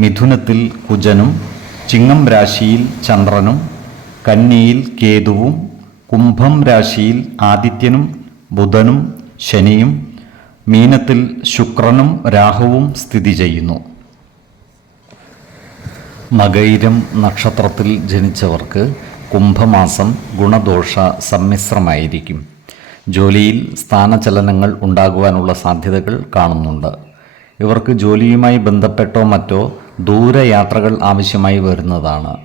മിഥുനത്തിൽ കുജനും ചിങ്ങം രാശിയിൽ ചന്ദ്രനും കന്നിയിൽ കേതുവും കുംഭം രാശിയിൽ ആദിത്യനും ബുധനും ശനിയും മീനത്തിൽ ശുക്രനും രാഹുവും സ്ഥിതി ചെയ്യുന്നു. മകൈരം നക്ഷത്രത്തിൽ ജനിച്ചവർക്ക് കുംഭമാസം ഗുണദോഷ സമ്മിശ്രമായിരിക്കും. ജോലിയിൽ സ്ഥാനചലനങ്ങൾ ഉണ്ടാകുവാനുള്ള സാധ്യതകൾ കാണുന്നുണ്ട്. ഇവർക്ക് ജോലിയുമായി ബന്ധപ്പെട്ടോ മറ്റോ ദൂരയാത്രകൾ ആവശ്യമായി വരുന്നതാണ്.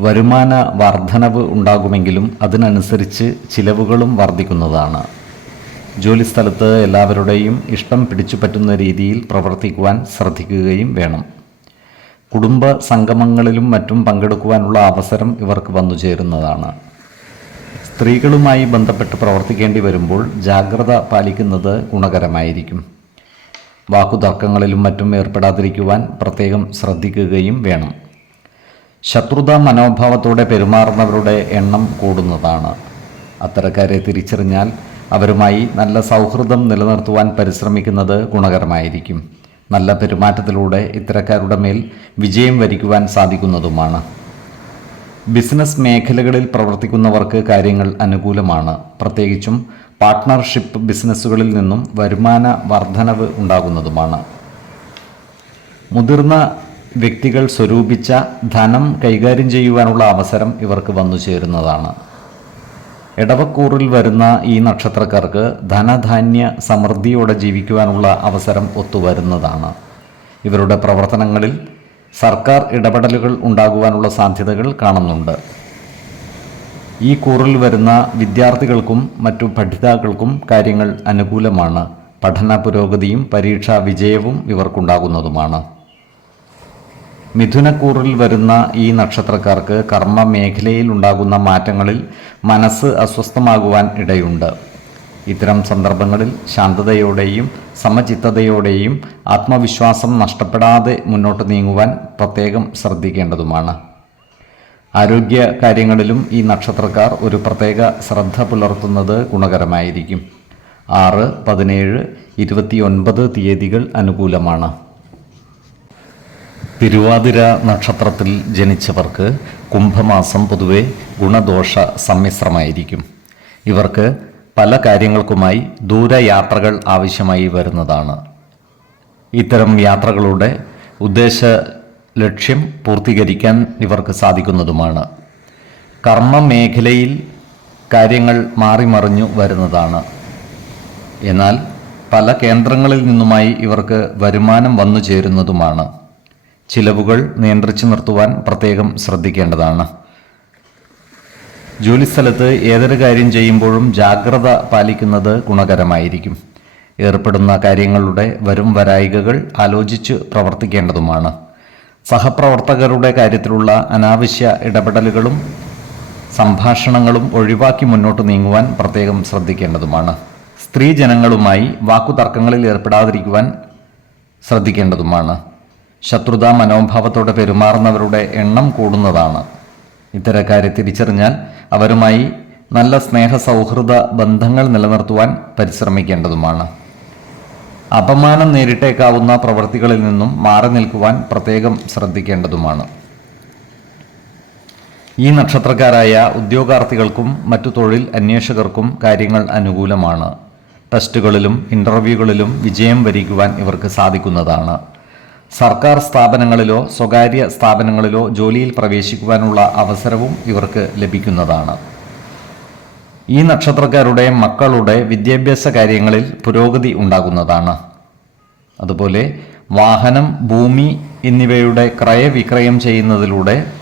വരുമാന വർധനവ് ഉണ്ടാകുമെങ്കിലും അതിനനുസരിച്ച് ചിലവുകളും വർദ്ധിക്കുന്നതാണ് ജോലിസ്ഥലത്ത് എല്ലാവരുടെയും ഇഷ്ടം പിടിച്ചു പറ്റുന്ന രീതിയിൽ പ്രവർത്തിക്കുവാൻ ശ്രദ്ധിക്കുകയും വേണം. കുടുംബ സംഗമങ്ങളിലും മറ്റും പങ്കെടുക്കുവാനുള്ള അവസരം ഇവർക്ക് വന്നു ചേരുന്നതാണ്. സ്ത്രീകളുമായി ബന്ധപ്പെട്ട് പ്രവർത്തിക്കേണ്ടി വരുമ്പോൾ ജാഗ്രത പാലിക്കുന്നത് ഗുണകരമായിരിക്കും. വാക്കുതർക്കങ്ങളിലും മറ്റും ഏർപ്പെടാതിരിക്കുവാൻ പ്രത്യേകം ശ്രദ്ധിക്കുകയും വേണം. ശത്രുത മനോഭാവത്തോടെ പെരുമാറുന്നവരുടെ എണ്ണം കൂടുന്നതാണ്. അത്തരക്കാരെ തിരിച്ചറിഞ്ഞാൽ അവരുമായി നല്ല സൗഹൃദം നിലനിർത്തുവാൻ പരിശ്രമിക്കുന്നത് ഗുണകരമായിരിക്കും. നല്ല പെരുമാറ്റത്തിലൂടെ ഇത്തരക്കാരുടെ മേൽ വിജയം വരിക്കുവാൻ സാധിക്കുന്നതുമാണ്. ബിസിനസ് മേഖലകളിൽ പ്രവർത്തിക്കുന്നവർക്ക് കാര്യങ്ങൾ അനുകൂലമാണ്. പ്രത്യേകിച്ചും പാർട്ട്ണർഷിപ്പ് ബിസിനസ്സുകളിൽ നിന്നും വരുമാന വർധനവ് ഉണ്ടാകുന്നതുമാണ്. മുതിർന്ന വ്യക്തികൾ സ്വരൂപിച്ച ധനം കൈകാര്യം ചെയ്യുവാനുള്ള അവസരം ഇവർക്ക് വന്നു ചേരുന്നതാണ്. ഇടവക്കൂറിൽ വരുന്ന ഈ നക്ഷത്രക്കാർക്ക് ധനധാന്യ സമൃദ്ധിയോടെ ജീവിക്കുവാനുള്ള അവസരം ഒത്തുവരുന്നതാണ്. ഇവരുടെ പ്രവർത്തനങ്ങളിൽ സർക്കാർ ഇടപെടലുകൾ ഉണ്ടാകുവാനുള്ള സാധ്യതകൾ കാണുന്നുണ്ട്. ഈ കൂറിൽ വരുന്ന വിദ്യാർത്ഥികൾക്കും മറ്റു പഠിതാക്കൾക്കും കാര്യങ്ങൾ അനുകൂലമാണ്. പഠന പുരോഗതിയും പരീക്ഷാ വിജയവും ഇവർക്കുണ്ടാകുന്നതുമാണ്. മിഥുനക്കൂറിൽ വരുന്ന ഈ നക്ഷത്രക്കാർക്ക് കർമ്മ മേഖലയിൽ ഉണ്ടാകുന്ന മാറ്റങ്ങളിൽ മനസ്സ് അസ്വസ്ഥമാകുവാൻ ഇടയുണ്ട്. ഇത്തരം സന്ദർഭങ്ങളിൽ ശാന്തതയോടെയും സമചിത്തതയോടെയും ആത്മവിശ്വാസം നഷ്ടപ്പെടാതെ മുന്നോട്ട് നീങ്ങുവാൻ പ്രത്യേകം ശ്രദ്ധിക്കേണ്ടതുമാണ്. ആരോഗ്യ കാര്യങ്ങളിലും ഈ നക്ഷത്രക്കാർ ഒരു പ്രത്യേക ശ്രദ്ധ പുലർത്തുന്നത് ഗുണകരമായിരിക്കും. ആറ് പതിനേഴ് ഇരുപത്തിയൊൻപത് തീയതികൾ അനുകൂലമാണ്. തിരുവാതിര നക്ഷത്രത്തിൽ ജനിച്ചവർക്ക് കുംഭമാസം പൊതുവെ ഗുണദോഷ സമ്മിശ്രമായിരിക്കും. ഇവർക്ക് പല കാര്യങ്ങൾക്കുമായി ദൂരയാത്രകൾ ആവശ്യമായി വരുന്നതാണ്. ഇത്തരം യാത്രകളുടെ ഉദ്ദേശ ലക്ഷ്യം പൂർത്തീകരിക്കാൻ ഇവർക്ക് സാധിക്കുന്നതുമാണ്. കർമ്മ മേഖലയിൽ കാര്യങ്ങൾ മാറിമറിഞ്ഞു വരുന്നതാണ്. എന്നാൽ പല കേന്ദ്രങ്ങളിൽ നിന്നുമായി ഇവർക്ക് വരുമാനം വന്നു ചേരുന്നതുമാണ്. ചിലവുകൾ നിയന്ത്രിച്ചു നിർത്തുവാൻ പ്രത്യേകം ശ്രദ്ധിക്കേണ്ടതാണ്. ജോലിസ്ഥലത്ത് ഏതൊരു കാര്യം ചെയ്യുമ്പോഴും ജാഗ്രത പാലിക്കുന്നത് ഗുണകരമായിരിക്കും. ഏർപ്പെടുന്ന കാര്യങ്ങളുടെ വരും വരായികകൾ ആലോചിച്ച് പ്രവർത്തിക്കേണ്ടതുമാണ്. സഹപ്രവർത്തകരുടെ കാര്യത്തിലുള്ള അനാവശ്യ ഇടപെടലുകളും സംഭാഷണങ്ങളും ഒഴിവാക്കി മുന്നോട്ട് നീങ്ങുവാൻ പ്രത്യേകം ശ്രദ്ധിക്കേണ്ടതുമാണ്. സ്ത്രീജനങ്ങളുമായി വാക്കുതർക്കങ്ങളിൽ ഏർപ്പെടാതിരിക്കുവാൻ ശ്രദ്ധിക്കേണ്ടതുമാണ്. ശത്രുതാ മനോഭാവത്തോടെ പെരുമാറുന്നവരുടെ എണ്ണം കൂടുന്നതാണ്. ഇത്തരക്കാരെ തിരിച്ചറിഞ്ഞാൽ അവരുമായി നല്ല സ്നേഹ സൗഹൃദ ബന്ധങ്ങൾ നിലനിർത്തുവാൻ പരിശ്രമിക്കേണ്ടതുമാണ്. അപമാനം നേരിട്ടേക്കാവുന്ന പ്രവൃത്തികളിൽ നിന്നും മാറി നിൽക്കുവാൻ പ്രത്യേകം ശ്രദ്ധിക്കേണ്ടതുമാണ്. ഈ നക്ഷത്രക്കാരായ ഉദ്യോഗാർത്ഥികൾക്കും മറ്റു തൊഴിൽ അന്വേഷകർക്കും കാര്യങ്ങൾ അനുകൂലമാണ്. ടെസ്റ്റുകളിലും ഇന്റർവ്യൂകളിലും വിജയം വരിക്കുവാൻ ഇവർക്ക് സാധിക്കുന്നതാണ്. സർക്കാർ സ്ഥാപനങ്ങളിലോ സ്വകാര്യ സ്ഥാപനങ്ങളിലോ ജോലിയിൽ പ്രവേശിക്കുവാനുള്ള അവസരവും ഇവർക്ക് ലഭിക്കുന്നതാണ്. ഈ നക്ഷത്രക്കാരുടെ മക്കളുടെ വിദ്യാഭ്യാസ കാര്യങ്ങളിൽ പുരോഗതി ഉണ്ടാകുന്നതാണ്. അതുപോലെ വാഹനം ഭൂമി എന്നിവയുടെ ക്രയവിക്രയം ചെയ്യുന്നതിലൂടെ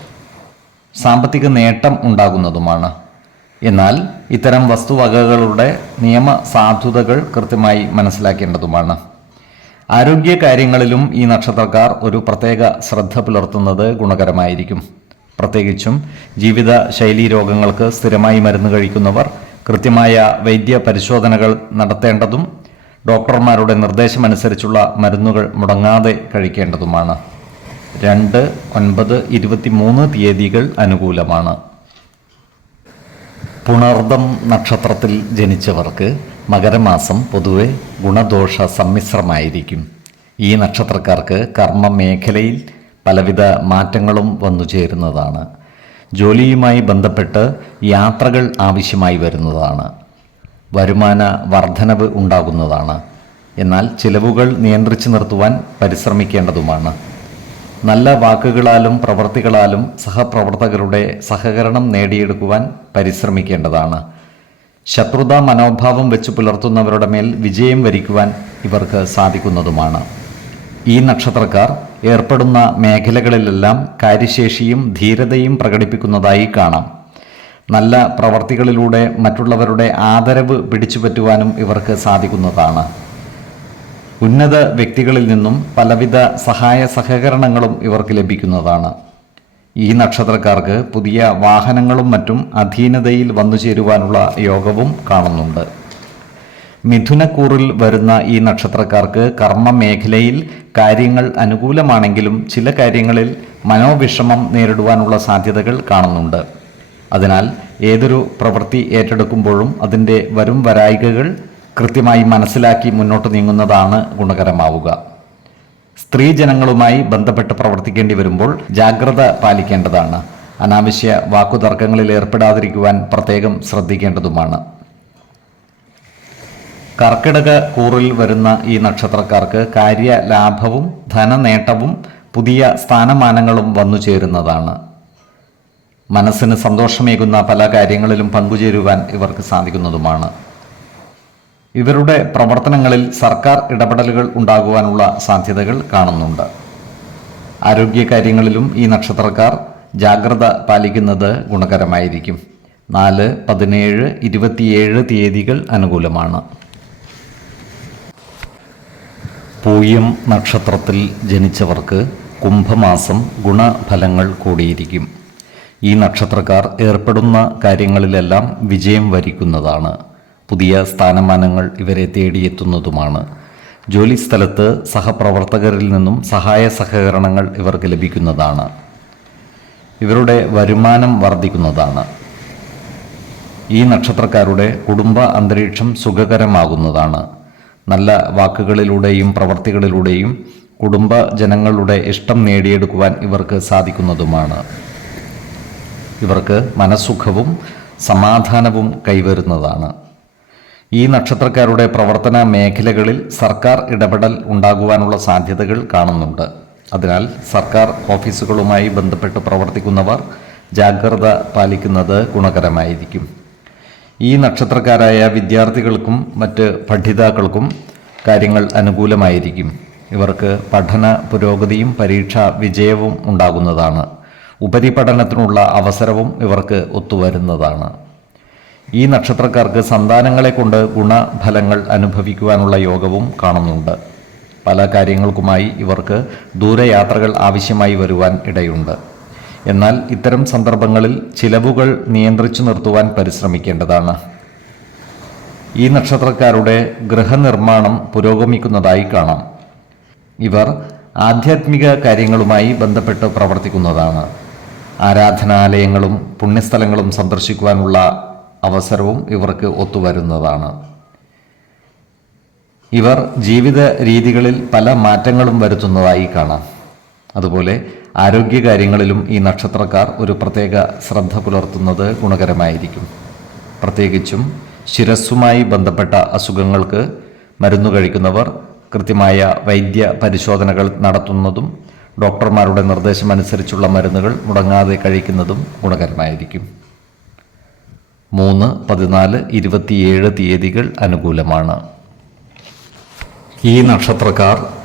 സാമ്പത്തിക നേട്ടം ഉണ്ടാകുന്നതുമാണ്. എന്നാൽ ഇത്തരം വസ്തുവകകളുടെ നിയമ സാധുതകൾ കൃത്യമായി മനസ്സിലാക്കേണ്ടതുമാണ്. ആരോഗ്യ കാര്യങ്ങളിലും ഈ നക്ഷത്രക്കാർ ഒരു പ്രത്യേക ശ്രദ്ധ പുലർത്തുന്നത് ഗുണകരമായിരിക്കും. പ്രത്യേകിച്ചും ജീവിത ശൈലീ രോഗങ്ങൾക്ക് സ്ഥിരമായി മരുന്ന് കഴിക്കുന്നവർ കൃത്യമായ വൈദ്യ പരിശോധനകൾ നടത്തേണ്ടതും ഡോക്ടർമാരുടെ നിർദ്ദേശമനുസരിച്ചുള്ള മരുന്നുകൾ മുടങ്ങാതെ കഴിക്കേണ്ടതുമാണ്. രണ്ട് ഒൻപത് ഇരുപത്തിമൂന്ന് തീയതികൾ അനുകൂലമാണ്. പുണർദം നക്ഷത്രത്തിൽ ജനിച്ചവർക്ക് മകരമാസം പൊതുവെ ഗുണദോഷ സമ്മിശ്രമായിരിക്കും ഈ നക്ഷത്രക്കാർക്ക് കർമ്മ മേഖലയിൽ പലവിധ മാറ്റങ്ങളും വന്നു ചേരുന്നതാണ്. ജോലിയുമായി ബന്ധപ്പെട്ട് യാത്രകൾ ആവശ്യമായി വരുന്നതാണ്. വരുമാന വർധനവ് ഉണ്ടാകുന്നതാണ്. എന്നാൽ ചിലവുകൾ നിയന്ത്രിച്ചു നിർത്തുവാൻ പരിശ്രമിക്കേണ്ടതുമാണ്. നല്ല വാക്കുകളാലും പ്രവൃത്തികളാലും സഹപ്രവർത്തകരുടെ സഹകരണം നേടിയെടുക്കുവാൻ പരിശ്രമിക്കേണ്ടതാണ്. ശത്രുതാ മനോഭാവം വെച്ചു പുലർത്തുന്നവരുടെ മേൽ വിജയം വരിക്കുവാൻ ഇവർക്ക് സാധിക്കുന്നതുമാണ്. ഈ നക്ഷത്രക്കാർ ഏർപ്പെടുന്ന മേഖലകളിലെല്ലാം കാര്യശേഷിയും ധീരതയും പ്രകടിപ്പിക്കുന്നതായി കാണാം. നല്ല പ്രവർത്തികളിലൂടെ മറ്റുള്ളവരുടെ ആദരവ് പിടിച്ചുപറ്റുവാനും ഇവർക്ക് സാധിക്കുന്നതാണ്. ഉന്നത വ്യക്തികളിൽ നിന്നും പലവിധ സഹായ സഹകരണങ്ങളും ഇവർക്ക് ലഭിക്കുന്നതാണ്. ഈ നക്ഷത്രക്കാർക്ക് പുതിയ വാഹനങ്ങളും മറ്റും അധീനതയിൽ വന്നു ചേരുവാനുള്ള യോഗവും കാണുന്നുണ്ട്. മിഥുനക്കൂറിൽ വരുന്ന ഈ നക്ഷത്രക്കാർക്ക് കർമ്മ മേഖലയിൽ കാര്യങ്ങൾ അനുകൂലമാണെങ്കിലും ചില കാര്യങ്ങളിൽ മനോവിഷമം നേരിടുവാനുള്ള സാധ്യതകൾ കാണുന്നുണ്ട്. അതിനാൽ ഏതൊരു പ്രവൃത്തി ഏറ്റെടുക്കുമ്പോഴും അതിന്റെ വരും വരായികകൾ കൃത്യമായി മനസ്സിലാക്കി മുന്നോട്ട് നീങ്ങുന്നതാണ് ഗുണകരമാവുക. സ്ത്രീജനങ്ങളുമായി ബന്ധപ്പെട്ട് പ്രവർത്തിക്കേണ്ടി വരുമ്പോൾ ജാഗ്രത പാലിക്കേണ്ടതാണ്. അനാവശ്യ വാക്കുതർക്കങ്ങളിൽ ഏർപ്പെടാതിരിക്കുവാൻ പ്രത്യേകം ശ്രദ്ധിക്കേണ്ടതുമാണ്. കർക്കിടക കൂറിൽ വരുന്ന ഈ നക്ഷത്രക്കാർക്ക് കാര്യ ലാഭവും ധനനേട്ടവും പുതിയ സ്ഥാനമാനങ്ങളും വന്നു ചേരുന്നതാണ്. മനസ്സിന് സന്തോഷമേകുന്ന പല കാര്യങ്ങളിലും പങ്കുചേരുവാൻ ഇവർക്ക് സാധിക്കുന്നതുമാണ്. ഇവരുടെ പ്രവർത്തനങ്ങളിൽ സർക്കാർ ഇടപെടലുകൾ ഉണ്ടാകുവാനുള്ള സാധ്യതകൾ കാണുന്നുണ്ട്. ആരോഗ്യകാര്യങ്ങളിലും ഈ നക്ഷത്രക്കാർ ജാഗ്രത പാലിക്കുന്നത് ഗുണകരമായിരിക്കും. നാല് പതിനേഴ് ഇരുപത്തിയേഴ് തീയതികൾ അനുകൂലമാണ്. പൂയം നക്ഷത്രത്തിൽ ജനിച്ചവർക്ക് കുംഭമാസം ഗുണഫലങ്ങൾ കൂടിയിരിക്കും. ഈ നക്ഷത്രക്കാർ ഏർപ്പെടുന്ന കാര്യങ്ങളിലെല്ലാം വിജയം വരിക്കുന്നതാണ്. പുതിയ സ്ഥാനമാനങ്ങൾ ഇവരെ തേടിയെത്തുന്നതുമാണ്. ജോലിസ്ഥലത്ത് സഹപ്രവർത്തകരിൽ നിന്നും സഹായ സഹകരണങ്ങൾ ഇവർക്ക് ലഭിക്കുന്നതാണ്. ഇവരുടെ വരുമാനം വർദ്ധിക്കുന്നതാണ്. ഈ നക്ഷത്രക്കാരുടെ കുടുംബ അന്തരീക്ഷം സുഖകരമാകുന്നതാണ്. നല്ല വാക്കുകളിലൂടെയും പ്രവർത്തികളിലൂടെയും കുടുംബ ജനങ്ങളുടെ ഇഷ്ടം നേടിയെടുക്കുവാൻ ഇവർക്ക് സാധിക്കുന്നതുമാണ്. ഇവർക്ക് മനസ്സുഖവും സമാധാനവും കൈവരുന്നതാണ്. ഈ നക്ഷത്രക്കാരുടെ പ്രവർത്തന മേഖലകളിൽ സർക്കാർ ഇടപെടൽ ഉണ്ടാകുവാനുള്ള സാധ്യതകൾ കാണുന്നുണ്ട്. അതിനാൽ സർക്കാർ ഓഫീസുകളുമായി ബന്ധപ്പെട്ട് പ്രവർത്തിക്കുന്നവർ ജാഗ്രത പാലിക്കുന്നത് ഗുണകരമായിരിക്കും. ഈ നക്ഷത്രക്കാരായ വിദ്യാർത്ഥികൾക്കും മറ്റ് പഠിതാക്കൾക്കും കാര്യങ്ങൾ അനുകൂലമായിരിക്കും. ഇവർക്ക് പഠന പുരോഗതിയും പരീക്ഷാ വിജയവും ഉണ്ടാകുന്നതാണ്. ഉപരിപഠനത്തിനുള്ള അവസരവും ഇവർക്ക് ഒത്തുവരുന്നതാണ്. ഈ നക്ഷത്രക്കാർക്ക് സന്താനങ്ങളെ കൊണ്ട് ഗുണഫലങ്ങൾ അനുഭവിക്കുവാനുള്ള യോഗവും കാണുന്നുണ്ട്. പല കാര്യങ്ങൾക്കുമായി ഇവർക്ക് ദൂരയാത്രകൾ ആവശ്യമായി വരുവാൻ ഇടയുണ്ട്. എന്നാൽ ഇത്തരം സന്ദർഭങ്ങളിൽ ചിലവുകൾ നിയന്ത്രിച്ചു നിർത്തുവാൻ പരിശ്രമിക്കേണ്ടതാണ്. ഈ നക്ഷത്രക്കാരുടെ ഗൃഹനിർമ്മാണം പുരോഗമിക്കുന്നതായി കാണാം. ഇവർ ആധ്യാത്മിക കാര്യങ്ങളുമായി ബന്ധപ്പെട്ട് പ്രവർത്തിക്കുന്നതാണ്. ആരാധനാലയങ്ങളും പുണ്യസ്ഥലങ്ങളും സന്ദർശിക്കുവാനുള്ള അവസരവും ഇവർക്ക് ഒത്തുവരുന്നതാണ്. ഇവർ ജീവിത രീതികളിൽ പല മാറ്റങ്ങളും വരുത്തുന്നതായി കാണാം. അതുപോലെ ആരോഗ്യകാര്യങ്ങളിലും ഈ നക്ഷത്രക്കാർ ഒരു പ്രത്യേക ശ്രദ്ധ പുലർത്തുന്നത് ഗുണകരമായിരിക്കും. പ്രത്യേകിച്ചും ശിരസ്സുമായി ബന്ധപ്പെട്ട അസുഖങ്ങൾക്ക് മരുന്ന് കഴിക്കുന്നവർ കൃത്യമായ വൈദ്യ പരിശോധനകൾ നടത്തുന്നതും ഡോക്ടർമാരുടെ നിർദ്ദേശമനുസരിച്ചുള്ള മരുന്നുകൾ മുടങ്ങാതെ കഴിക്കുന്നതും ഗുണകരമായിരിക്കും. മൂന്ന് പതിനാല് ഇരുപത്തിയേഴ് തീയതികൾ അനുകൂലമാണ്. ഈ നക്ഷത്രക്കാർ